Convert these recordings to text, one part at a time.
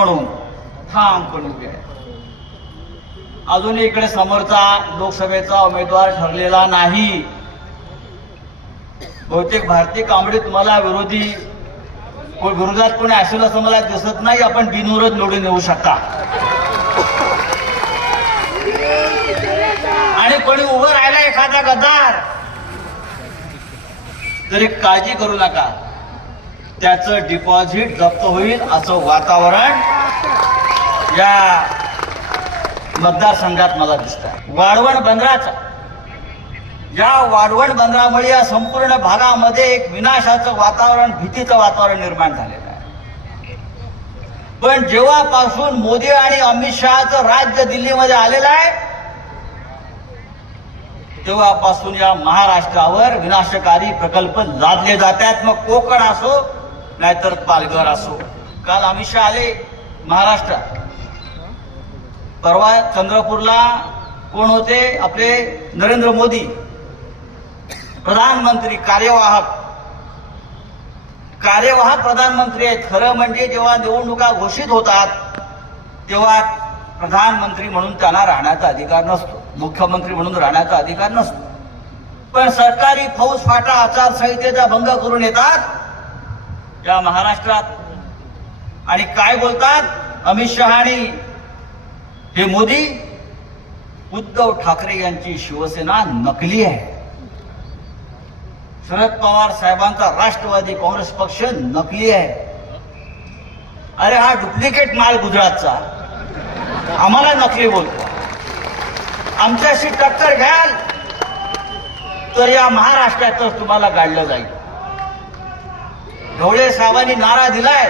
म्हणून ठामपणे उभे आहे. अजूनही इकडे समोरचा लोकसभेचा उमेदवार ठरलेला नाही. बहुतेक भारतीय कांबळे तुम्हाला विरोधात कोणी असेल असं मला दिसत नाही. आपण बिनविरोध निवडून येऊ शकता आणि कोणी उभं राहिला एखादा गद्दार तरी काळजी करू नका, त्याचं डिपॉझिट जप्त होईल असं वातावरण या मतदारसंघात मला दिसतं. वाढवण बंदराचा या वाढवण बंदरामुळे या संपूर्ण भागामध्ये एक विनाशाचं वातावरण, भीतीचं वातावरण निर्माण झालेलं आहे. पण जेव्हापासून मोदी आणि अमित शहाचं राज्य दिल्लीमध्ये आलेलं आहे तेव्हापासून या महाराष्ट्रावर विनाशकारी प्रकल्प लादले जातात. मग कोकण असो नाहीतर पालघर असो. काल अमित शहा आले महाराष्ट्रात. परवा चंद्रपूरला कोण होते? आपले नरेंद्र मोदी प्रधानमंत्री, कार्यवाहक प्रधानमंत्री आहेत. खरं म्हणजे जेव्हा निवडणुका घोषित होतात तेव्हा प्रधानमंत्री म्हणून त्यांना राहण्याचा अधिकार नसतो, मुख्यमंत्री म्हणून राहण्याचा अधिकार नसतो. पण सरकारी फौजफाटा आचारसंहितेचा भंग करून येतात या महाराष्ट्रात आणि काय बोलतात अमित शहा आणि हे मोदी? उद्धव ठाकरे यांची शिवसेना नकली आहे. शरद पवार साहेबांचा राष्ट्रवादी काँग्रेस पक्ष नकली आहे. अरे हा डुप्लिकेट माल गुजरातचा, आम्हाला नकली बोलतो. आमच्याशी टक्कर घ्याल तर या महाराष्ट्रातच तुम्हाला गाडलं जाईल. ढवळे साहेबांनी नारा दिलाय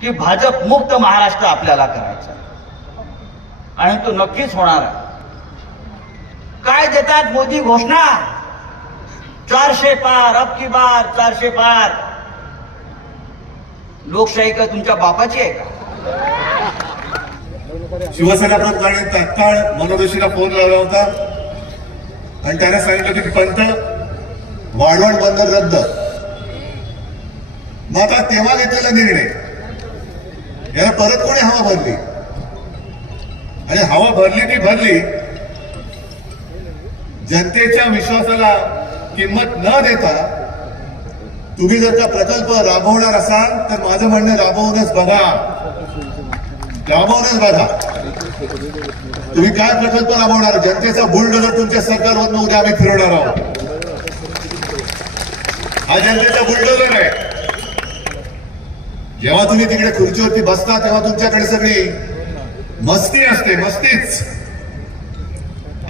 की भाजप मुक्त महाराष्ट्र आपल्याला करायचा आणि तो नक्कीच होणार आहे. काय देतात मोदी घोषणा? 400 पार, अब की बार 400 पार. लोकशाही का तुमच्या बापाची आहे का? शिवसेना प्रमुखांनी तात्काळ मनोदोशीला फोन लावला होता आणि त्याने सांगितलं की पंत वाढवण बंदर रद्द. मग आता तेव्हा घेतलेला निर्णय याला परत कोणी हवा भरली आणि हवा भरली ती भरली. जनतेच्या विश्वासाला किंमत न देता तुम्ही जर का प्रकल्प राबवणार असाल तर माझं म्हणणं राबवूनच बघा. तुम्ही काय प्रकल्प राबवणार? जनतेचा बुलडोजर तुमच्या सरकारवरनं उद्या आम्ही फिरवणार आहोत. हा जनतेचा बुलडोजर आहे. जेव्हा तुम्ही तिकडे खुर्चीवरती बसता तेव्हा तुमच्याकडे सगळी मस्ती असते, मस्तीच.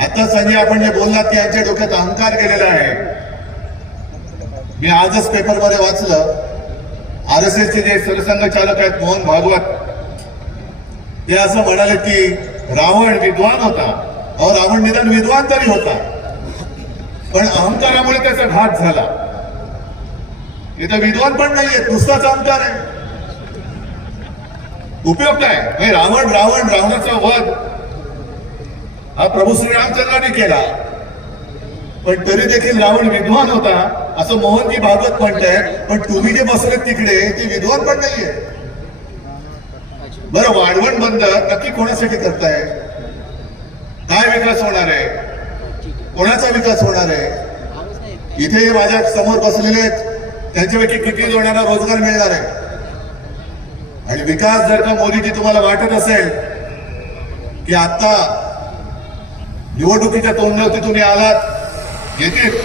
आता संजय आपण जे बोललात की यांच्या डोक्यात अहंकार केलेला आहे. मी आजच पेपरमध्ये वाचलं, RSSचे जे सरसंघचालक आहेत मोहन भागवत, ते असं म्हणाले की रावण विद्वान होता. अहो, रावण निदान विद्वान तरी होता, पण अहंकारामुळे त्याचा घात झाला. इथं विद्वान पण नाहीये, नुसताच अहंकार आहे. उपयोग काय? रावणाचा वध हा प्रभू श्रीरामचंद्रांनी केला, पण तरी देखील रावण विद्वान होता असं मोहनजी भागवत म्हणतायत. पण तुम्ही जे बसलेत तिकडे ते विद्वान पण नाहीये. बरं, वाढवण बंदर नक्की कोणासाठी करताय? काय विकास होणार आहे? कोणाचा विकास होणार आहे? इथे माझ्या समोर बसलेले आहेत त्यांच्यापैकी किती जणांना रोजगार मिळणार आहे? आणि विकास जर का मोदीजी तुम्हाला वाटत असेल की आता निवडणुकीच्या तोंडावरती तुम्ही आलात, येतील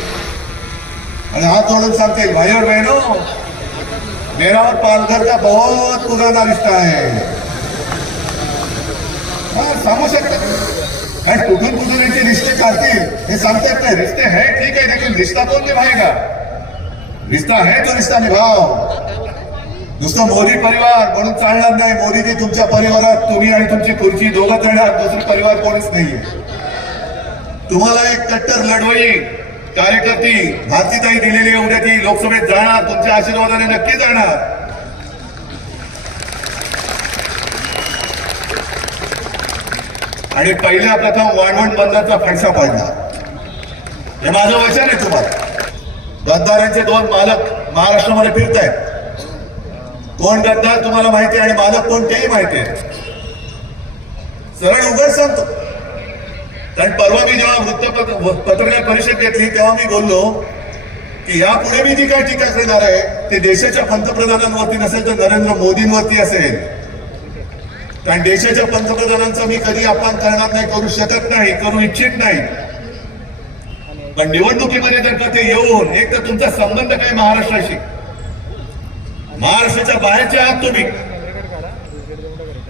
आणि हात जोडून सांगतील भाई और बहनों, मेरा और पालघर का बहुत पुराना रिश्ता है. सांगू शकतात कारण कुठून यांचे रिश्ते काढतील हे सांगता येत नाही. रिश्ते है ठीक आहे, लेकिन रिश्ता कोण निभाएगा? रिश्ता है तो रिश्ता निभाव. नुसतं मोदी परिवार म्हणून चालणार नाही. मोदीजी तुमच्या परिवारात तुम्ही आणि तुमची खुर्ची दोघं जण आहात, दुसरी परिवार कोणीच नाहीये. तुम्हाला एक कट्टर लढवई कार्यकर्ती भारतीताई दिलेली आहे. उद्या ती लोकसभेत जाणार, तुमच्या आशीर्वादाने नक्की जाणार. आणि पहिल्या प्रथम वाढवण बंदरचा फडशा पडला. हे माझं वचन आहे तुम्हाला. गद्दारांचे 2 मालक महाराष्ट्रामध्ये फिरतायत. कोण गद्दार तुम्हाला माहिती आहे आणि मालक कोण तेही माहिती आहे. सरळ उघड सांगतो. कारण परवा मी जेव्हा पत्रकार परिषद घेतली तेव्हा मी बोललो की यापुढे मी जी काय टीका करणार आहे ते देशाच्या पंतप्रधानांवरती नसेल तर नरेंद्र मोदींवरती असेल. कारण देशाच्या पंतप्रधानांचा मी कधी अपमान करणार नाही, करू शकत नाही, करू इच्छित नाही. पण निवडणुकीमध्ये जर का ते येऊन एक तर तुमचा संबंध काय महाराष्ट्राशी, महाराष्ट्राच्या बाहेरचे आहात तुम्ही,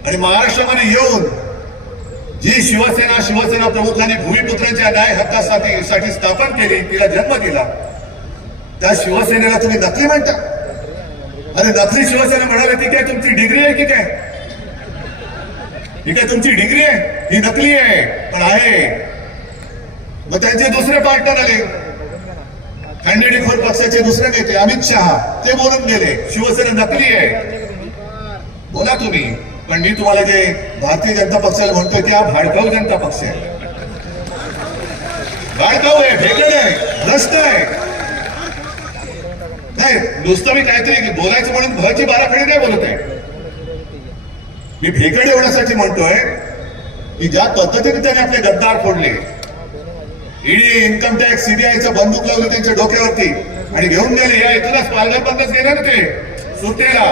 आणि महाराष्ट्रामध्ये येऊन जी शिवसेना प्रमुखांनी भूमिपुत्रांच्या न्याय हक्कासाठी स्थापन केली, तिला जन्म दिला, त्या शिवसेनेला तुम्ही नकली म्हणता. अरे नकली शिवसेना म्हणाले ती काय तुमची डिग्री आहे की काय? ही काय तुमची डिग्री आहे? ही नकली आहे पण आहे. मग त्यांचे दुसरे पार्टनर आले, खंडेडीखोर पक्षाचे दुसरे नेते अमित शहा, ते बोलून गेले शिवसेना नकली आहे. बोला तुम्ही, पण मी तुम्हाला जे भारतीय जनता पक्षाला म्हणतोय की हा भाडकाऊ जनता पक्ष आहे. भाडकाऊ आहे, भेगड आहे, भ्रष्ट आहे. नाही नुसतं मी काहीतरी बोलायचं म्हणून भरची बाराखडी नाही बोलत आहे. मी भेगड एवढ्यासाठी म्हणतोय की ज्या पद्धतीने त्याने आपले गद्दार फोडले, ईडी, इन्कम टॅक्स, सीबीआयचं बंदूक लावली त्यांच्या डोक्यावरती आणि घेऊन गेले. या इथूनच पालघर बंदच गेले ना ते सुट्टीला.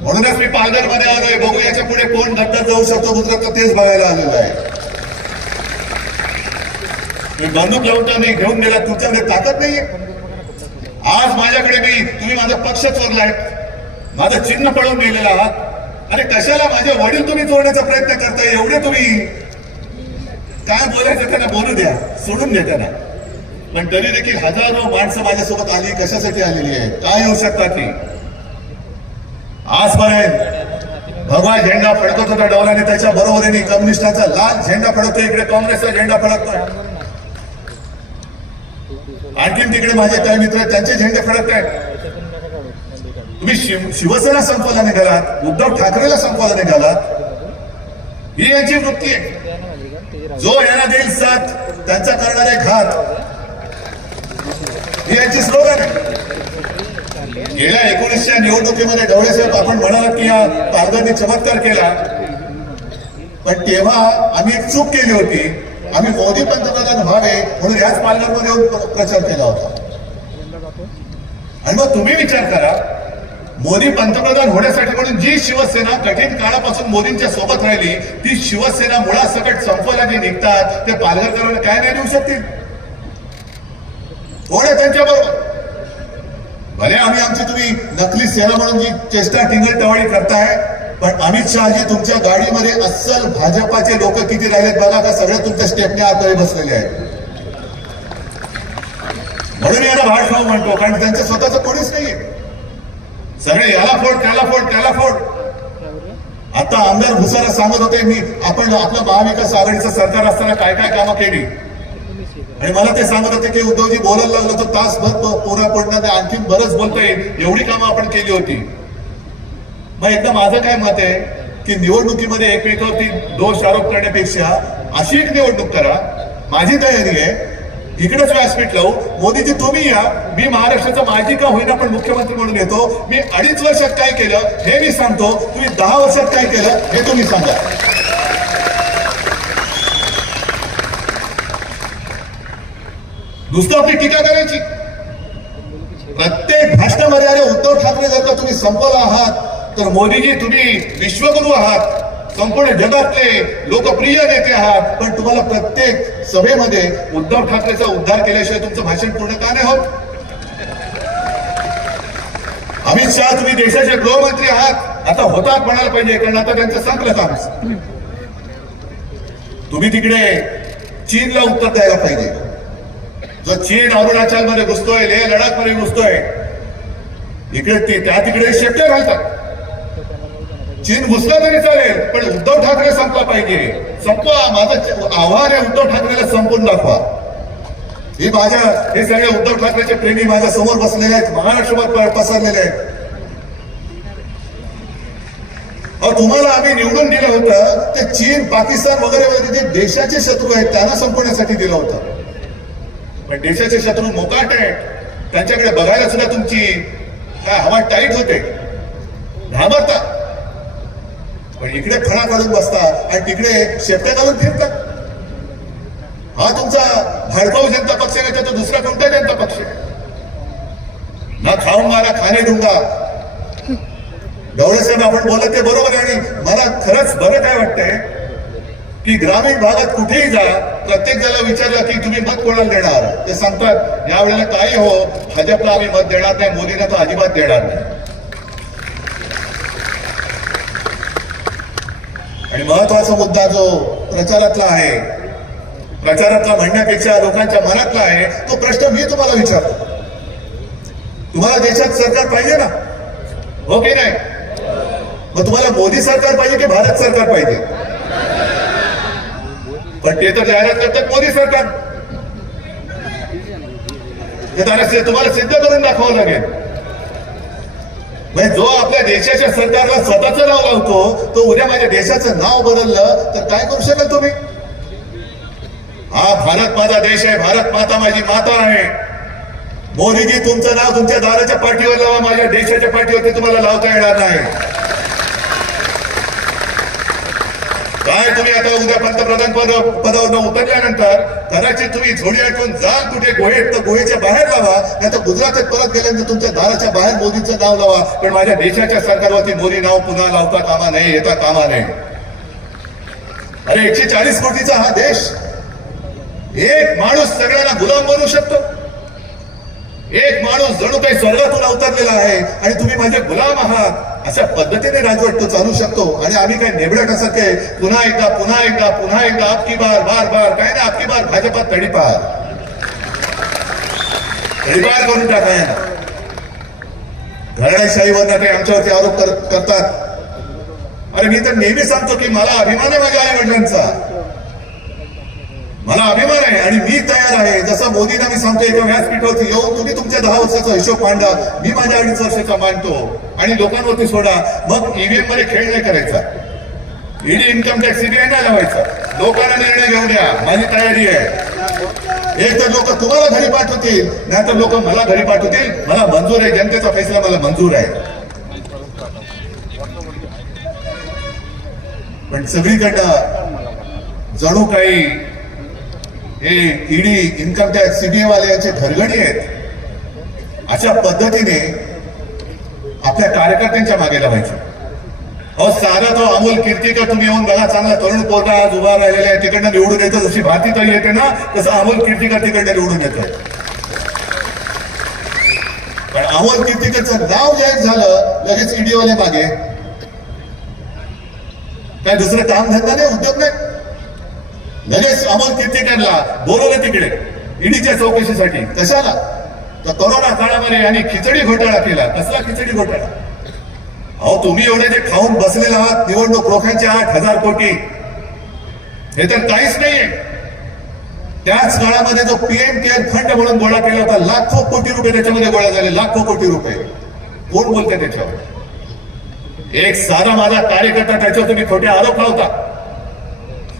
म्हणूनच मी पालघर मध्ये आलोय. बघू याच्या पुढे कोण गद्दार जाऊ शकतो गुजरात, तेच बघायला आलेलो आहे. मी बंदूक लावून नाही घेऊन गेला, तुमच्याकडे ताकद नाहीये. आज माझ्याकडे तुम्ही माझा पक्ष चोरलाय, माझं चिन्ह पळवून गेलेलं आहात. अरे कशाला माझे वडील तुम्ही चोरण्याचा प्रयत्न करताय? एवढे तुम्ही काय बोलायचं त्यांना बोलू द्या, सोडून द्या त्यांना. पण तरी देखील हजारो माणसं माझ्यासोबत आली, कशासाठी आलेली आहे, काय येऊ शकतात ती? आजपर्यंत भगवा झेंडा फडकत होता डौलाने, त्याच्या बरोबरीने कम्युनिस्टांचा लाल झेंडा फडकतोय, इकडे काँग्रेसचा झेंडा फडकतोय. आणखीन तिकडे माझे काही मित्र आहेत, त्यांचे झेंडे फडकत आहेत. तुम्ही शिवसेना संपवायला निघालात, उद्धव ठाकरेला संपवायला निघालात. ही यांची वृत्ती आहे. जो यांना देईल साथ त्यांचा करणारे घात, ही यांची स्लोगन आहे. गेल्या 19च्या निवडणुकीमध्ये ढवळेसाहेब आपण म्हणालात की या पालघरने चमत्कार केला, पण तेव्हा आम्ही एक चूक केली होती. आम्ही मोदी पंतप्रधान व्हावे म्हणून याच पालघरमध्ये येऊन प्रचार केला होता. आणि मग तुम्ही विचार करा, मोदी पंतप्रधान होण्यासाठी म्हणून जी शिवसेना कठीण काळापासून मोदींच्या सोबत राहिली, ती शिवसेना मुळासकट संपवायला जे निघतात ते पालघरकरांना काय नाही देऊ शकतील? कोण आहे त्यांच्याबरोबर? भले आम्ही आमची तुम्ही नकली सेना म्हणून जी चेष्टा टिंगल टवाळी करताय, पण अमित शहाजी तुमच्या गाडीमध्ये अस्सल भाजपाचे लोक किती राहिलेत बघा. का सगळे तुमच्या स्टेपने आतमध्ये बसलेले आहेत. म्हणून याला भाडखाऊ म्हणतो, कारण त्यांचं स्वतःच कोणीच नाहीये. सगळे याला फोड, त्याला फोड, त्याला फोड. आता आमदार भुसारा सांगत होते, मी आपण आपलं महाविकास आघाडीचं सरकार असताना काय काय कामं केली, आणि मला ते सांगत होते की उद्धवजी बोलायला लागलो तर तासभर पोरा पडणार नाही, आणखीन बरंच बोलता येईल, एवढी कामं आपण केली होती. मग एकदा माझं काय मत आहे की निवडणुकीमध्ये एकमेकावरती दोष आरोप करण्यापेक्षा अशी एक निवडणूक करा. माझी तयारी आहे, इकडेच व्यासपीठ लावू. मोदीजी तुम्ही या, मी महाराष्ट्राचा माजी का होईना पण मुख्यमंत्री म्हणून येतो. मी 2.5 वर्षात काय केलं हे मी सांगतो, तुम्ही 10 वर्षात काय केलं हे तुम्ही सांगा. नुसतं आपली टीका करायची. प्रत्येक भाषणामध्ये अरे उद्धव ठाकरे जर का तुम्ही संपवला आहात तर मोदीजी तुम्ही विश्वगुरू आहात, संपूर्ण जगातले लोकप्रिय नेते आहात, पण तुम्हाला प्रत्येक सभेमध्ये उद्धव ठाकरेचा उद्धार केल्याशिवाय तुमचं भाषण पूर्ण का नाही होत? अमित शहा तुम्ही देशाचे गृहमंत्री आहात, आता होतात म्हणायला पाहिजे, कारण आता त्यांचं संपलं काम. तुम्ही तिकडे चीनला उत्तर द्यायला पाहिजे. जो चीन अरुणाचलमध्ये घुसतोय, लेह लडाख मध्ये घुसतोय, इकडे त्या तिकडे शेपटे घालतात. चीन घुसला तरी चालेल, पण उद्धव ठाकरे संपला पाहिजे. संपवा, माझं आव्हान आहे, उद्धव ठाकरेला संपून दाखवा. हे सगळे उद्धव ठाकरेचे प्रेमी माझ्या समोर बसलेले आहेत, महाराष्ट्रभर पसरलेले आहेत. तुम्हाला आम्ही निवडून दिलं होतं ते चीन, पाकिस्तान वगैरे जे देशाचे शत्रू आहेत त्यांना संपवण्यासाठी दिलं होतं. पण देशाचे शत्रू मोकाट आहेत, त्यांच्याकडे बघायला सुद्धा तुमची काय हवा टाईट होते. घाबरतात, पण इकडे फणा काढून बसतात आणि तिकडे शेपट्या घालून फिरतात. हा तुमचा भाडपाऊ जनता पक्ष नाही तर तो दुसरा कोणता जनता पक्ष? ना खाऊंगा ना खाणे दूंगा. डवळे साहेब आपण बोलत ते बरोबर आहे. आणि मला खरंच बरं काय वाटतंय की ग्रामीण भागात कुठेही जा, प्रत्येक जणाला विचारलं की तुम्ही मत कोणाला देणार, ते सांगतात यावेळेला काही हो, भाजपला आम्ही मत देणार नाही, मोदींना तो अजिबात देणार नाही. आणि महत्वाचा मुद्दा जो प्रचारातला आहे, प्रचारातला म्हणण्यापेक्षा लोकांच्या मनातला आहे, तो प्रश्न मी तुम्हाला विचारतो. तुम्हाला देशात सरकार पाहिजे ना, हो की नाही? मग तुम्हाला मोदी सरकार पाहिजे की भारत सरकार पाहिजे? पण ते तर जाहिरात करतात मोदी सरकार. हे तुम्हाला सिद्ध करून दाखवावं लागेल. म्हणजे जो आपल्या देशाच्या सरकारला स्वतःचं नाव लावतो तो उद्या माझ्या देशाचं नाव बदललं तर काय करू शकाल तुम्ही? हा भारत माझा देश आहे, भारत माता माझी माता आहे. मोदीजी तुमचं नाव तुमच्या दाराच्या पाठीवर लावा, माझ्या देशाच्या पाठीवरती तुम्हाला लावता येणार नाही. काय तुम्ही आता उद्या पंतप्रधान पदावर उतरल्यानंतर कदाचित तुम्ही झोडी आटून जाल कुठे गुहेत, तर गुहेच्या बाहेर लावा, नाही तर गुजरातात परत गेल्यानंतर तुमच्या दाराच्या बाहेर मोदींचं नाव लावा. पण माझ्या देशाच्या सरकारवरती मोदी नाव पुन्हा लावता कामा नये, येता कामा नये. अरे 140 कोटीचा हा देश, एक माणूस सगळ्यांना गुलाम बनवू शकतो. एक माणूस जणू काही स्वर्गातून अवतरलेला आहे आणि तुम्ही माझे गुलाम आहात, अशा पद्धतीने राजवट तो चालू शकतो. आणि आम्ही काय नेबड्यासारखे पुन्हा एकदा पुन्हा एकदा पुन्हा एकदा अबकी बार बार बार काय ना अबकी बार भाजपात तडीपार करून टाकाय ना. घराण्याशाहीवर ते आमच्यावरती आरोप करतात. अरे मी तर नेहमी सांगतो की मला अभिमान आहे माझ्या आई वडिलांचा, मला अभिमान आहे आणि मी तयार आहे. जसं मोदींना मी सांगतो एका व्यासपीठावरती येऊन तुम्ही तुमच्या 10 वर्षाचा हिशोब मांडा, मी माझ्या 2.5 वर्षाचा मांडतो आणि लोकांवरती सोडा. मग ईव्हीएम मध्ये खेळ नाही करायचा, ईडी इन्कम टॅक्स सीबीआय नाही लावायचा. लोकांना निर्णय घेऊ द्या, माझी तयारी आहे. एक तर लोक तुम्हाला घरी पाठवतील, नाहीतर लोक मला घरी पाठवतील. मला मंजूर आहे, जनतेचा फैसला मला मंजूर आहे. पण सगळीकडं जणू काही हे ईडी इन्कम टॅक्स सीबीआय वाले घरगडी आहेत. अशा पद्धतीने आपल्या कार्यकर्त्यांच्या मागे लावायचं. अहो साधा तो अमोल कीर्तिकर तुम्ही येऊन बघा, चांगला तरुण पोरगा आज उभा राहिलेला आहे, तिकडनं निवडून येतो. जशी भारती ताई येते ना तसं अमोल कीर्तिकर तिकडनं निवडून येतो. पण अमोल कीर्तिकरचं नाव जाहीर झालं लगेच ईडी वाले मागे. काय दुसरं काम धंदा नाही, उद्योग नाही. लगेच अमोल कीर्तिकरला बोलवलं तिकडे ईडीच्या चौकशीसाठी. कशाला? तर कोरोना काळामध्ये आणि खिचडी घोटाळा केला. कसला खिचडी घोटाळा? अहो तुम्ही एवढे जे खाऊन बसलेले आहात निवडणूक रोख्यांचे 8,000 कोटी, हे तर काहीच नाहीये. त्याच काळामध्ये जो पीएम केअर फंड म्हणून गोळा केला होता, लाखो कोटी रुपये त्याच्यामध्ये गोळा झाले, लाखो कोटी रुपये. कोण बोलते त्याच्यावर? एक साधा माझा कार्यकर्ता त्याच्यावर तुम्ही खोटे आरोप लावता.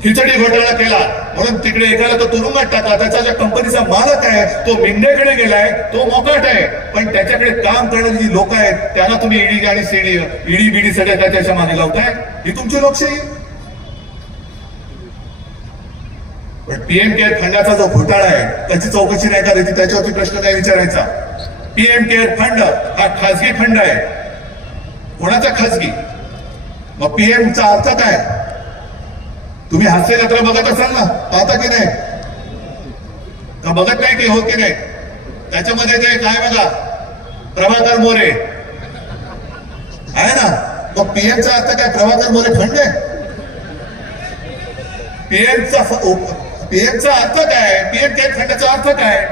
खिचडी घोटाळा केला म्हणून तिकडे एकाला तो तुरुंगात टाका. त्याचा ज्या कंपनीचा मालक आहे तो मिंडेकडे गेलाय, तो मोकाट आहे. पण त्याच्याकडे काम करणारी जी लोक आहेत त्यांना तुम्ही ईडी आणि ईडी बीडी सगळ्या त्याच्या मागे लावताय. ही तुमची लोकशाही. पण पीएम केअर फंडाचा जो घोटाळा आहे त्याची चौकशी नाही करायची, त्याच्यावरती प्रश्न नाही विचारायचा. पीएम केअर फंड हा खासगी फंड आहे. कोणाचा खासगी? मग पीएमचा अर्थ काय? तुम्ही हास्य जत्रा बघत असाल ना, पाहता की नाही? का बघत नाही की हो की नाही? त्याच्यामध्ये ते काय बघा, प्रभाकर मोरे आहे ना. मग पीएमचा अर्थ काय? प्रभाकर मोरे फंड आहे. पीएमचा अर्थ काय? पीएम केअर फंडाचा अर्थ काय?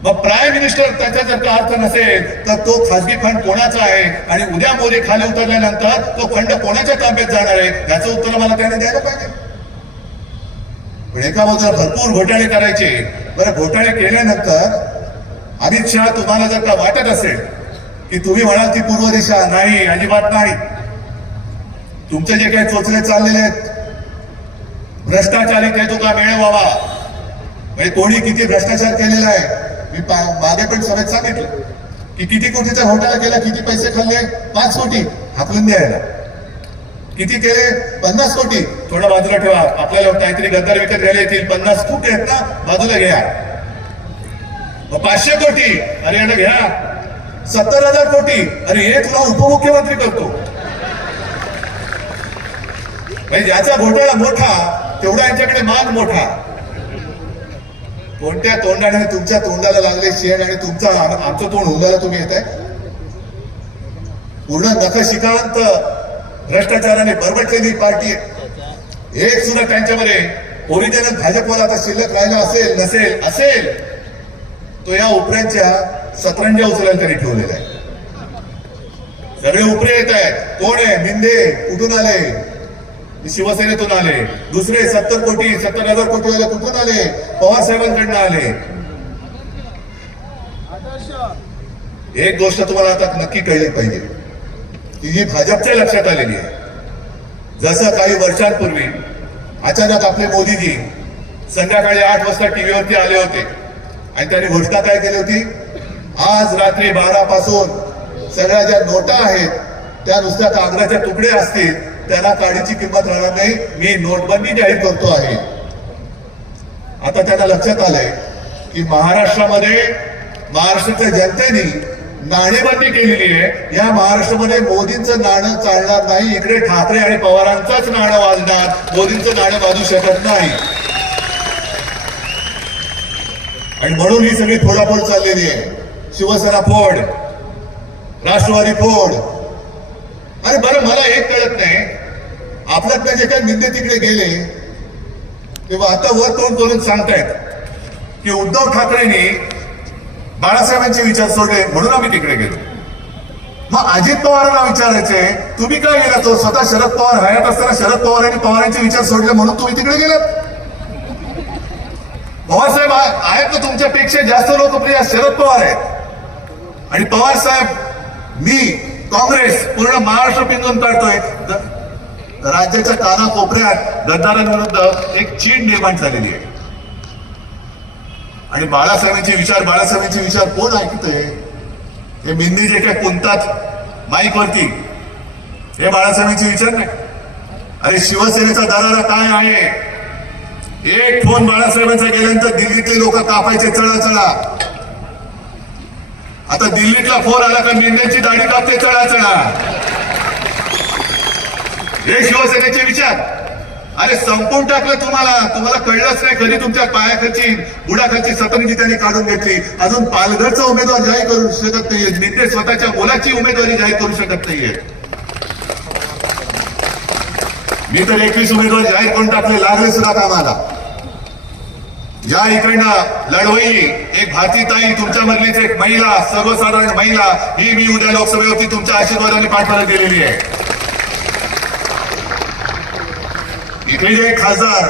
मग प्राईम मिनिस्टर त्याचा जर का अर्थ नसेल तर तो खासगी फंड कोणाचा आहे आणि उद्या मोदी खाली उतरल्यानंतर तो फंड कोणाच्या ताब्यात जाणार आहे याचं उत्तर मला त्याने द्यायला पाहिजे. पण एका बाजूला भरपूर घोटाळे करायचे. बरं, घोटाळे केल्यानंतर अमित शहा तुम्हाला जर का वाटत असेल की तुम्ही म्हणाल ती पूर्व दिशा, नाही, अजिबात नाही. तुमचे जे काही चोचले चाललेले आहेत, भ्रष्टाचारी ते तुका मिळवावा. म्हणजे कोणी किती भ्रष्टाचार केलेला आहे. मी मागे पण सभेत सांगितलं की किती कोटीचा घोटाळा केला, किती पैसे खाल्ले? 5 कोटी. हाकलून द्यायला. किती केले? 50 कोटी. थोडं बाजूला ठेवा, आपल्याला काहीतरी गद्दार विकत घ्यायला येतील. 50 कोटी आहेत ना, बाजूला घ्या. मग 500 कोटी, अरे याला घ्या. 70,000 कोटी, अरे हे तुला उपमुख्यमंत्री करतो. म्हणजे ज्याचा घोटाळा मोठा तेवढा यांच्याकडे मान मोठा. कोणत्या तोंडाने तुमच्या तोंडाला लागले शेण आणि आमचं तोंड हुंडाला तुम्ही येत आहे? पूर्ण नखशिकांत भ्रष्टाचाराने बरबटलेली पार्टी आहे. एक सुद्धा त्यांच्यामध्ये ओरिजिनल भाजपवाला आता शिल्लक राहिला असेल तो या उपऱ्यांच्या सतरंजा उचलायला त्यांनी ठेवलेला आहे. सगळे उपरे येत आहेत. कोण आहे? मिंदे कुठून आले? शिवसेनेतून आले. दुसरे 70,000 कोटी वाले कुठून आले? पवार साहेबांकडनं आले. एक गोष्ट तुम्हाला आता नक्की कळली पाहिजे की जी भाजपच्या लक्षात आलेली आहे. जसं काही वर्षांपूर्वी अचानक आपले मोदीजी संध्याकाळी 8 वाजता टीव्हीवरती आले होते आणि त्यांनी घोषणा काय केली होती? आज रात्री 12 पासून सगळ्या ज्या नोटा आहेत त्या नुसत्या कागदाचे तुकडे असतील, त्यांना काडीची किंमत राहणार नाही, मी नोटबंदी जाहीर करतो आहे. आता त्यांना लक्षात आलंय की महाराष्ट्राच्या जनतेने नाणेबंदी केलेली आहे. या महाराष्ट्रामध्ये मोदींचं नाणं चालणार नाही. इकडे ठाकरे आणि पवारांचंच नाणं वाजणार, मोदींचं नाणं वाजू शकत नाही. आणि म्हणून ही सगळी फोडाफोड चाललेली आहे. शिवसेना फोड, राष्ट्रवादी फोड. अरे बरं, मला एक कळत नाही, आपल्यातले जे काही निंदे तिकडे गेले तेव्हा आता वर तोंड करून सांगतायत की उद्धव ठाकरेंनी बाळासाहेबांचे विचार सोडले म्हणून आम्ही तिकडे गेलो. मग अजित पवारांना विचारायचे, तुम्ही काय गेला? तो स्वतः शरद पवार हयात असताना शरद पवारांनी पवारांचे विचार सोडले म्हणून तुम्ही तिकडे गेलात. पवारसाहेब आहेत ना तुमच्यापेक्षा जास्त लोकप्रिय शरद पवार आहेत. आणि पवार साहेब, मी काँग्रेस पूर्ण महाराष्ट्र पिंजून काढतोय. राज्याच्या कानाकोपऱ्यात गद्दारांविरुद्ध एक चीड निर्माण झालेली आहे. आणि बाळासाहेबांचे विचार कोण ऐकतोय? हे मिंदी जे काय पुंतात माईक वरती, हे बाळासाहेबांचे विचार नाही. अरे शिवसेनेचा दरारा काय आहे? एक फोन बाळासाहेबांचा गेल्यानंतर दिल्लीतले लोक कापायचे चळा. आता दिल्लीतला फोन आला का मिंद्यांची दाढी कापते चळा. हे शिवसेनेचे विचार. अरे संपून टाकलं तुम्हाला कळलंच नाही. कधी तुमच्या पायाखालची बुडाखालची सतरंजी त्यांनी काढून घेतली. अजून पालघरचा उमेदवार जाहीर करू शकत नाहीये. मिंदे स्वतःच्या मुलाची उमेदवारी जाहीर करू शकत नाहीये. मी तर 21 उमेदवार जाहीर करून टाकले, लागले सुद्धा कामाला. या इकडनं लढवई एक भारतीताई, तुमच्या मधलीच एक महिला, सर्वसाधारण महिला, ही मी उद्या लोकसभेवरती तुमच्या आशीर्वादाने पाठवण्यात गेलेली आहे. इकडे जे खासदार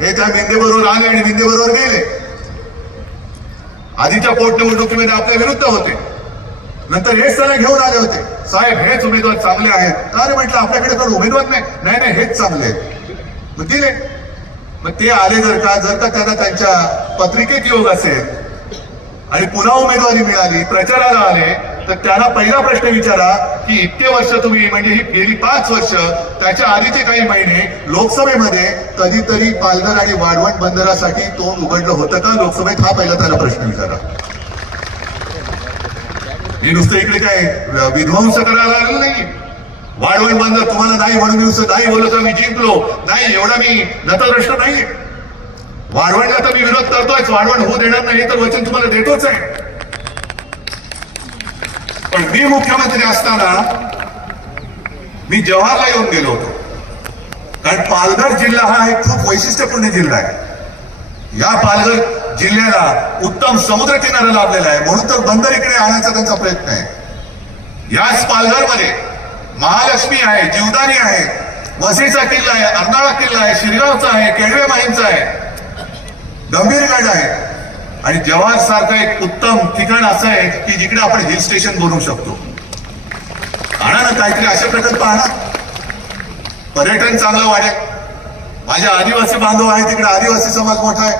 हे त्या मिंदेबरोबर आले आणि मिंदेबरोबर गेले. आधीच्या पोटनिवडणुकीमध्ये आपल्या विरुद्ध होते, नंतर हेच त्याला घेऊन आले होते. साहेब हेच उमेदवार चांगले आहेत. अरे म्हटलं आपल्याकडे कोण उमेदवार नाही, हेच चांगले आहेत. मग दिले. मग ते आले जर का त्यांना त्यांच्या पत्रिकेत योग असेल आणि पुन्हा उमेदवारी मिळाली, प्रचाराला आले, तर त्यांना पहिला प्रश्न विचारा की इतके वर्ष तुम्ही, म्हणजे ही गेली 5 वर्ष, त्याच्या आधीचे काही महिने लोकसभेमध्ये कधीतरी पालघर आणि वाढवण बंदरासाठी तोंड उघडलं होतं का लोकसभेत? हा पहिला त्याला प्रश्न विचारा. हे नुसतं इकडे काय विध्वंस करायला आलेलं नाही. वाढवण बंदर तुम्हाला नाही म्हणून नाही बोललो तर मी जिंकलो नाही, एवढा मी नतद्रष्ट नाहीये. वाढवणला तर मी विरोध करतोय, वाढवण होऊ देणार नाही तर वचन तुम्हाला देतोच आहे. पण मी मुख्यमंत्री असताना मी जव्हारला येऊन गेलो होतो, कारण पालघर जिल्हा हा एक खूप वैशिष्ट्यपूर्ण जिल्हा आहे. या पालघर जिल्ह्याला उत्तम समुद्र किनारा लाभलेला आहे, म्हणून तर बंदर इकडे आणण्याचा त्यांचा प्रयत्न आहे. याच पालघरमध्ये महालक्ष्मी आहे, जीवदानी आहे, वसईचा किल्ला आहे, अर्नाळा किल्ला आहे, शिरगावचा आहे, केळवे माहीमचा आहे, गंभीरगड आहे. आणि जव्हार सारखं एक उत्तम ठिकाण असं आहे की जिकडे आपण हिल स्टेशन बनवू शकतो. आणा ना काहीतरी अशा प्रकल्प आणा, पर्यटन चांगलं वाढेल. माझे आदिवासी बांधव आहे, तिकडे आदिवासी समाज मोठा आहे,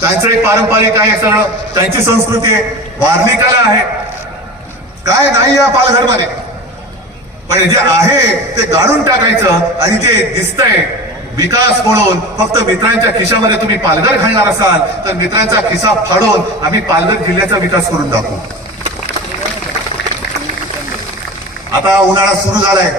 त्यांचं एक पारंपरिक आहे, सगळं त्यांची संस्कृती आहे, वारली कला आहे. काय नाही या पालघरमध्ये. पण जे आहे ते गाडून टाकायचं आणि जे दिसतंय विकास म्हणून फक्त मित्रांच्या खिशामध्ये तुम्ही पालघर घालणार असाल तर मित्रांचा खिसा फाडून आम्ही पालघर जिल्ह्याचा विकास करून दाखवू. आता उन्हाळा सुरू झालाय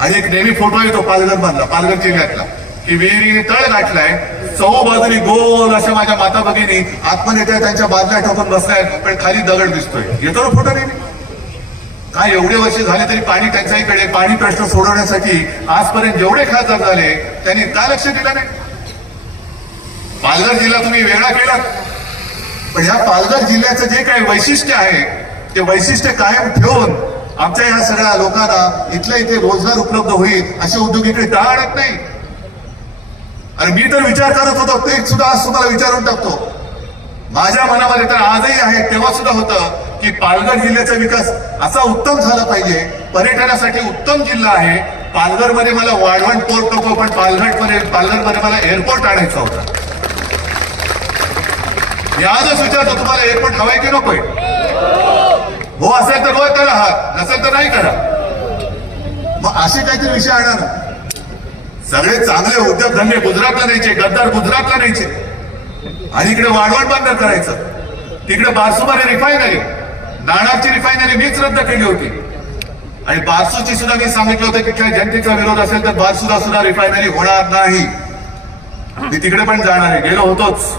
आणि एक नेहमी फोटो येतो पालघर मधला, पालघर जिल्ह्यातला, की विहिरी तळ गाठलाय, चौ बाजूनी गोल अशा माझ्या माता भगिनी आतमध्ये त्यांच्या बाजल्या ठोकून बसलाय, पण खाली दगड दिसतोय. येतो ना फोटो नेहमी. काय एवढे वर्ष झाले तरी पाणी टंचाईकडे, पाणी प्रश्न सोडवण्यासाठी आजपर्यंत जेवढे खासदार झाले त्यांनी का लक्ष दिलं नाही? पालघर जिल्हा तुम्ही वेगळा केला, पण या पालघर जिल्ह्याचं जे काही वैशिष्ट्य आहे ते वैशिष्ट्य कायम ठेवून आमच्या या सगळ्या लोकांना इथल्या इथे रोजगार उपलब्ध होईल असे उद्योग इकडे का आणत नाही? आणि मी तर विचार करत होतो, ते सुद्धा आज तुम्हाला विचारून टाकतो. माझ्या मनामध्ये तर आजही आहे, तेव्हा सुद्धा होतं की पालघर जिल्ह्याचा विकास असा उत्तम झाला पाहिजे. पर्यटनासाठी उत्तम जिल्हा आहे. पालघरमध्ये मला वाढवण पोर्ट नको, पण पालघरमध्ये मला एअरपोर्ट आणायचा होता. मी आजच विचारतो, तुम्हाला एअरपोर्ट हवाय की नकोय? हो असेल तर रोज करा, हात नसेल तर नाही करा. मग असे काहीतरी विषय आणा ना. सगळे चांगले उद्योगधंदे गुजरातला न्यायचे, गद्दार गुजरातला न्यायचे आणि इकडे वाढवण बंद करायचं. तिकडे बारसूमध्ये रिफायनरी, नाणारची रिफायनरी मीच रद्द केली होती आणि बारसूची सुद्धा मी सांगितलं होतं की काय जनतेचा विरोध असेल तर बारसूला सुद्धा रिफायनरी होणार नाही. मी तिकडे पण जाणार आहे, गेलो होतोच.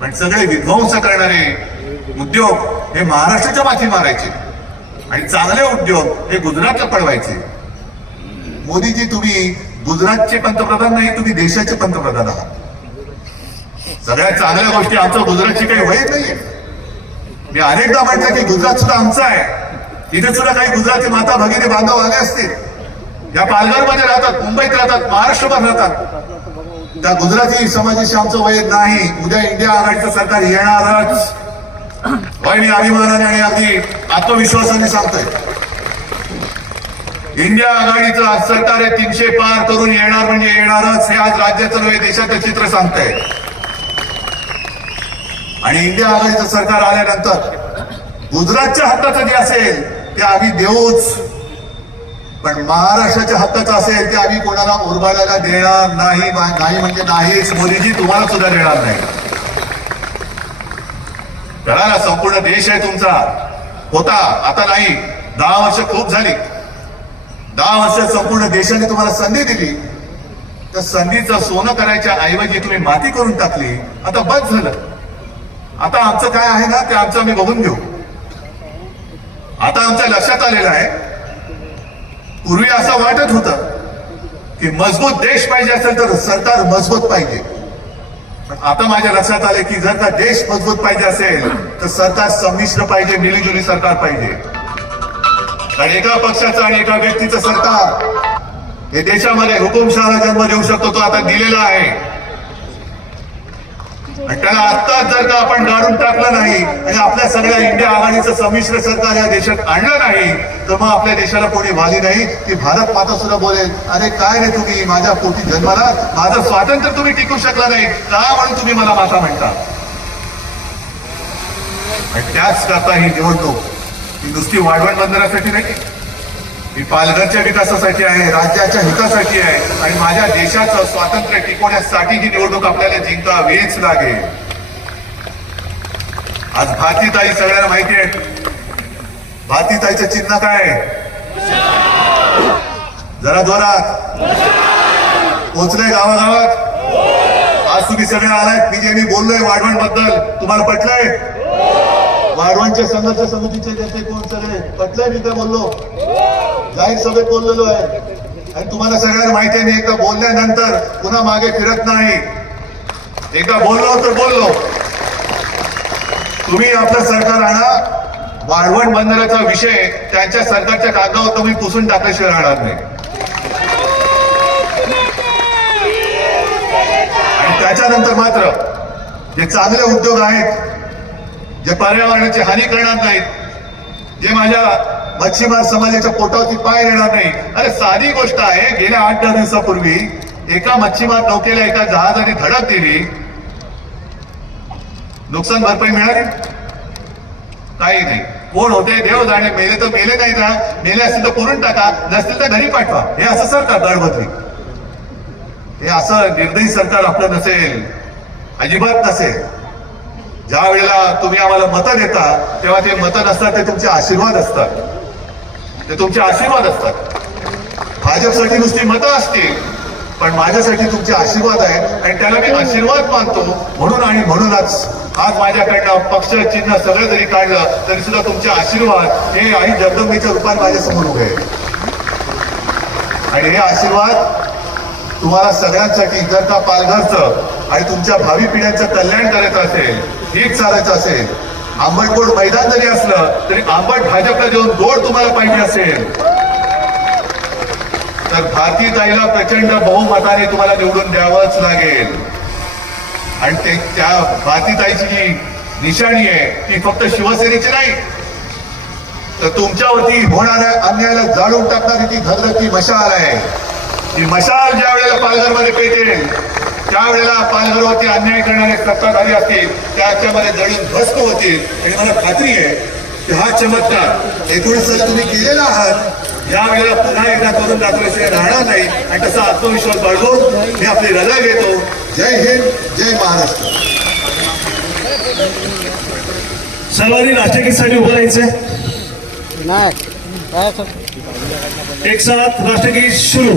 पण सगळे विध्वंस करणारे उद्योग हे महाराष्ट्राच्या माथी मारायचे आणि चांगले उद्योग हे गुजरातला पळवायचे. मोदीजी, तुम्ही गुजरातचे पंतप्रधान नाही, तुम्ही देशाचे पंतप्रधान आहात. सगळ्या चांगल्या गोष्टी आमच्या गुजरातची काही वय नाहीये. मी अनेकदा म्हटलं की गुजरात सुद्धा आमचं आहे. इथे सुद्धा काही गुजराती माता भगिनी बांधव आले असतील, या पालघरमध्ये राहतात, मुंबईत राहतात, महाराष्ट्रभर राहतात. त्या गुजराती समाजाशी आमचं वय नाही. उद्या इंडिया आघाडीचं सरकार येणारच. होय, मी अभिमानाने आणि अगदी आत्मविश्वासाने सांगतोय, इंडिया आघाडीचं सरकार हे 300 पार करून येणार म्हणजे येणारच. हे आज राज्याचं नव्हे देशाचं चित्र सांगतंय. आणि इंडिया आघाडीचं सरकार आल्यानंतर गुजरातच्या हक्काचं जे असेल ते आम्ही देऊच, पण महाराष्ट्राच्या हक्काचं असेल ते आम्ही कोणाला उरबाडायला देणार नाही. नाही म्हणजे नाहीच. मोदीजी, तुम्हाला सुद्धा देणार नाही. कळा ना, संपूर्ण देश आहे तुमचा. होता, आता नाही. 10 वर्ष खूप झाली. 10 वर्षात संपूर्ण देशाने तुम्हाला संधी दिली. त्या संधीचं सोनं करायच्या ऐवजी तुम्ही माती करून टाकली. आता बस झालं. आता आमचं काय आहे ना ते आमचं आम्ही बघून घेऊ. आता आमच्या लक्षात आलेलं आहे, पूर्वी असं वाटत होतं की मजबूत देश पाहिजे असेल तर सरकार मजबूत पाहिजे. पण आता माझ्या लक्षात आले की जर का देश मजबूत पाहिजे असेल तर सरकार संमिश्र पाहिजे, मिलीजुली सरकार पाहिजे. कारण एका पक्षाचं आणि एका व्यक्तीचं सरकार हे देशामध्ये हुकुमशहाला जन्म देऊ शकतो, तो आता दिलेला आहे. आणि त्याला आत्ताच जर का आपण गाडून टाकलं नाही आणि आपल्या सगळ्या इंडिया आघाडीचं संमिश्र सरकार या देशात आणलं नाही तर मग आपल्या देशाला कोणी वाली नाही. ती भारत माता सुद्धा बोलेल, अरे काय रे तुम्ही माझ्या पोटी जन्माला, माझं स्वातंत्र्य तुम्ही टिकू शकला नाही का म्हणून तुम्ही मला माता म्हणता. आणि त्याच करता ही निवडणूक ही नुसती वाढवण बंदरासाठी नाही, ही पालघरच्या विकासासाठी आहे, राज्याच्या हितासाठी आहे आणि माझ्या देशाचं स्वातंत्र्य टिकवण्यासाठी ही निवडणूक आपल्याला जिंकावीच लागेल. आज भारतीताई सगळ्यांना माहिती आहे. भारतीताईचं चिन्ह काय आहे? जरा जोरात पोचलंय गावागावात. आज तुम्ही सगळे आलात. मी जे मी बोललोय वाढवण बद्दल तुम्हाला पटलंय? वाढवणच्या संघर्ष समितीचे नेते कोण सगळे पटलंय? मी काय बोललो? जाहीर सभेत बोललेलो आहे आणि तुम्हाला सगळ्यांना माहिती आहे. मी एकदा बोलल्यानंतर पुन्हा मागे फिरत नाही. एकदा बोललो तर बोललो. तुम्ही आपलं सरकार आणा. वाढवण बंदराचा विषय त्यांच्या सरकारच्या कागदावर तुम्ही पुसून टाकल्याशिवाय राहणार नाही. आणि त्याच्यानंतर मात्र जे चांगले उद्योग आहेत, जे पर्यावरणाची हानी करणार नाहीत, जे माझ्या मच्छीमार समाजाच्या पोटावरती पाय येणार नाही. अरे साधी गोष्ट आहे. गेल्या 8-10 दिवसापूर्वी एका मच्छीमार नौकेला एका जहाजाने धडक दिली. नुकसान भरपाई मिळाली? काही नाही. कोण होते देव जाणे, मेले तर मेले नाही ना, मेले असतील तर करून टाका, नसतील तर घरी पाठवा. हे असं सरकार दळबद्री, हे असं निर्दयी सरकार आपलं नसेल, अजिबात नसेल. ज्या वेळेला तुम्ही आम्हाला मतं देता तेव्हा ते मतं नसतात, ते तुमचे आशीर्वाद असतात, ते तुमचे आशीर्वाद असतात. भाजपसाठी नुसती मतं असतील, पण माझ्यासाठी तुमचे आशीर्वाद आहेत आणि त्याला मी आशीर्वाद मानतो. म्हणून आणि म्हणूनच आज माझ्याकडनं पक्ष चिन्ह सगळं जरी काढलं तरी सुद्धा तुमचे आशीर्वाद हे आई जगदंबेच्या रूपात माझ्यासमोर उभे आहेत. आणि हे आशीर्वाद तुम्हाला सगळ्यांसाठी, जर का पालघरचं आणि तुमच्या भावी पिढ्यांचं कल्याण करायचं असेल, हीच चालायचं असेल, आंबटगोड मैदान जरी असलं तरी आंबट भाजपला देऊन गोड तुम्हाला पाहिजे असेल, तर भारतीताईला प्रचंड बहुमताने तुम्हाला निवडून द्यावंच लागेल. आणि ते त्या भारतीताईची जी निशाणी आहे ती फक्त शिवसेनेची नाही, तर तुमच्यावरती होणाऱ्या अन्यायाला जाळून टाकणारी ती धगधगती मशाल आहे. ती मशाल ज्या वेळेला पालघरमध्ये पेटेल त्यावेळेला पालघरवरती अन्याय करणारे सत्ताधारी असतील त्याच्यामध्ये जळून भस्म होतील. आणि मला खात्री आहे की हा चमत्कार 19 साली तुम्ही केलेला आहात, या वेळेला पुन्हा एकदा करून दाखवल्याशिवाय राहणार नाही. आणि तसा आत्मविश्वास बाळगून मी आपली रजा घेतो. जय हिंद, जय महाराष्ट्र. सर्वांनी राष्ट्रगीतासाठी उभं राहायचंय. एक साथ राष्ट्रगीत सुरू.